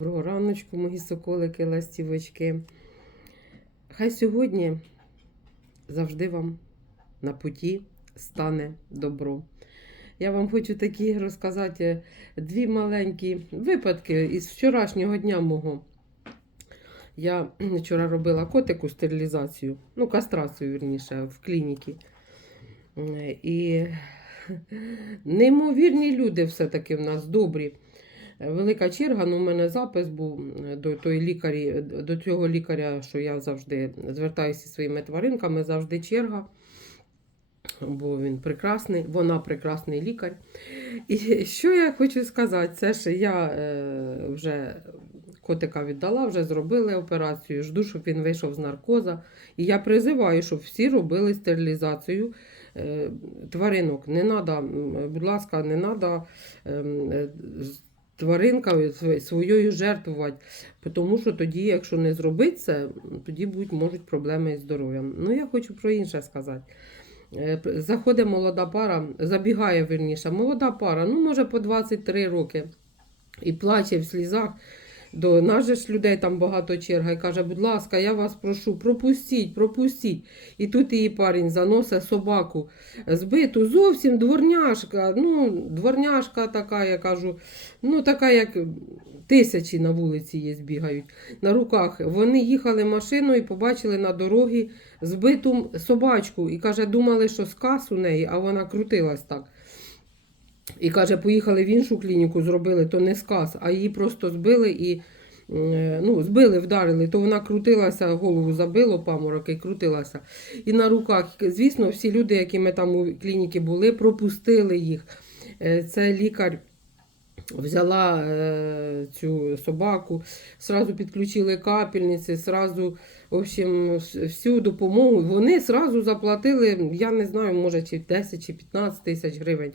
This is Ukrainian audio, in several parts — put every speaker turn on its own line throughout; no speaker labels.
Доброго раночку, мої соколики, ластівочки. Хай сьогодні завжди вам на путі стане добро. Я вам хочу такі розказати дві маленькі випадки із вчорашнього дня мого. Я вчора робила котику стерилізацію, ну, кастрацію, вірніше, в клініці. Е, І неймовірні люди все-таки в нас добрі. Велика черга, ну, у мене запис був до той лікарі, до цього лікаря, що я завжди звертаюся зі своїми тваринками, завжди черга. Бо він прекрасний, вона прекрасний лікар. І що я хочу сказати, це що я е, вже котика віддала, вже зробили операцію. Жду, щоб він вийшов з наркоза. І я призиваю, щоб всі робили стерилізацію е, тваринок. Не треба, будь ласка, не треба. Е, тваринкою своєю жертвувати. Тому що тоді, якщо не зробити це, тоді будуть можуть проблеми із здоров'ям. Ну, я хочу про інше сказати. Е, Заходить молода пара, забігає верніше, молода пара, ну, може, по 23 роки, і плаче в слізах. До нас же ж людей там багато черга і каже, будь ласка, я вас прошу, пропустіть, пропустіть. І тут її парень заносить собаку збиту, зовсім дворняшка. Ну, дворняшка така, я кажу, ну така, як тисячі на вулиці є, бігають. На руках. Вони їхали машиною і побачили на дорогі збиту собачку. І каже, думали, що сказ у неї, а вона крутилась так. І каже, поїхали в іншу клініку, зробили, то не сказ, а її просто збили і е, ну, збили, вдарили, то вона крутилася, голову забило паморок і крутилася. І на руках, звісно, всі люди, які ми там у клініці були, пропустили їх. Е, Це лікар взяла е, цю собаку, сразу підключили капельниці, сразу, в общем, всю допомогу. Вони сразу заплатили, я не знаю, може, чи 10 чи 15 тисяч гривень,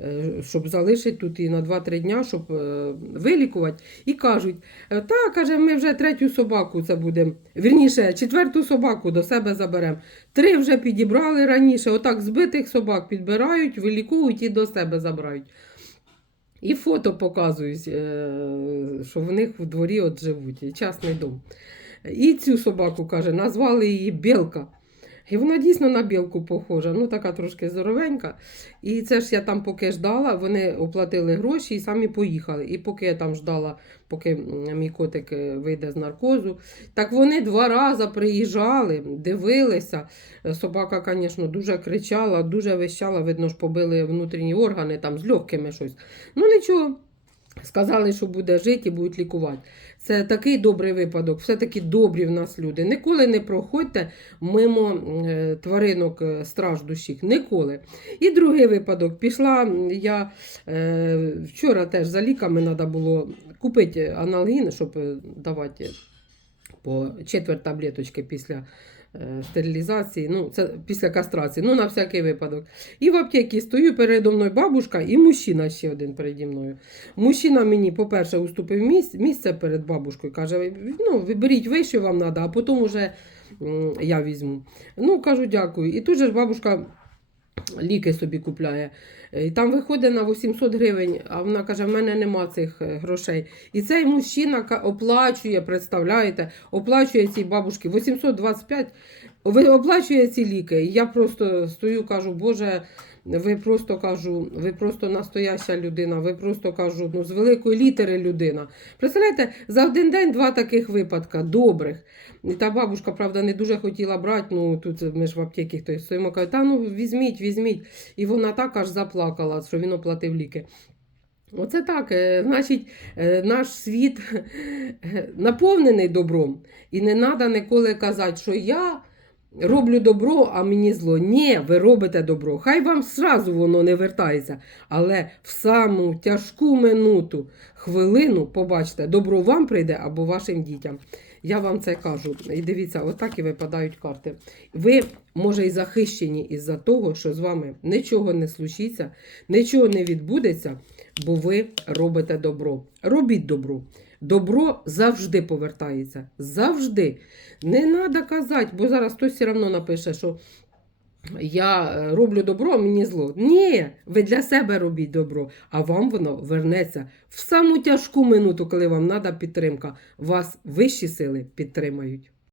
е, щоб залишити тут і на 2-3 дня, щоб е, вилікувати. І кажуть, е, та, каже, ми вже третю собаку це будемо. Вірніше, четверту собаку до себе заберемо. Три вже підібрали раніше. Отак збитих собак підбирають, виліковують і до себе забирають. І фото показують, е, що в них в дворі от живуть, частний дом. І цю собаку, каже, назвали її Білка. І вона дійсно на білку похожа, ну така трошки здоровенька. І це ж я там поки ждала, вони оплатили гроші і самі поїхали. І поки я там ждала, поки мій котик е, вийде з наркозу, так вони два рази приїжджали, дивилися. Собака, звісно, дуже кричала, дуже вищала, видно ж, побили внутрішні органи там з легкими щось. Ну нічого. Сказали, що буде жити і будуть лікувати. Це такий добрий випадок, все-таки добрі в нас люди. Ніколи не проходьте мимо е, тваринок е, страждущих. Ніколи. І другий випадок. Пішла я е, вчора теж за ліками треба було купити аналгін, щоб давати по четверть таблеточки після е, стерилізації, ну, це після кастрації, ну, на всякий випадок. І в аптеці стою передо мною бабушка і мужчина ще один переді мною. Мужчина мені, по-перше, уступив місце, місце перед бабушкою. Каже, ну, виберіть ви, що вам треба, а потім вже я візьму. Ну, кажу, дякую. І тут же ж бабушка ліки собі купляє. І там виходить на 800 гривень, а вона каже, в мене нема цих е, грошей. І цей мужчина оплачує, представляєте, оплачує цій бабушці 825, ви- оплачує ці ліки. І я просто стою, кажу, Боже, ви просто кажу, ви просто настояща людина, ви просто кажу, ну, з великої літери людина. Представляєте, за один день два таких випадка добрих. І та бабушка, правда, не дуже хотіла брати, ну тут ми ж в аптеці хтось стоїмо, каже, та ну візьміть, візьміть. І вона так аж заплакала, що він оплатив ліки. Оце так, е, значить, е, наш світ е, наповнений добром. І не треба ніколи казати, що я роблю добро, а мені зло. Ні, ви робите добро. Хай вам зразу воно не вертається. Але в саму тяжку минуту, хвилину, побачте, добро вам прийде або вашим дітям. Я вам це кажу. І дивіться, отак і випадають карти. Ви, може, і захищені із-за того, що з вами нічого не случиться, нічого не відбудеться, бо ви робите добро. Робіть добро. Добро завжди повертається. Завжди. Не треба казати, бо зараз хтось все одно напише, що я е, роблю добро, а мені зло. Ні, ви для себе робіть добро, а вам воно вернеться в саму тяжку минуту, коли вам треба підтримка. Вас вищі сили підтримають.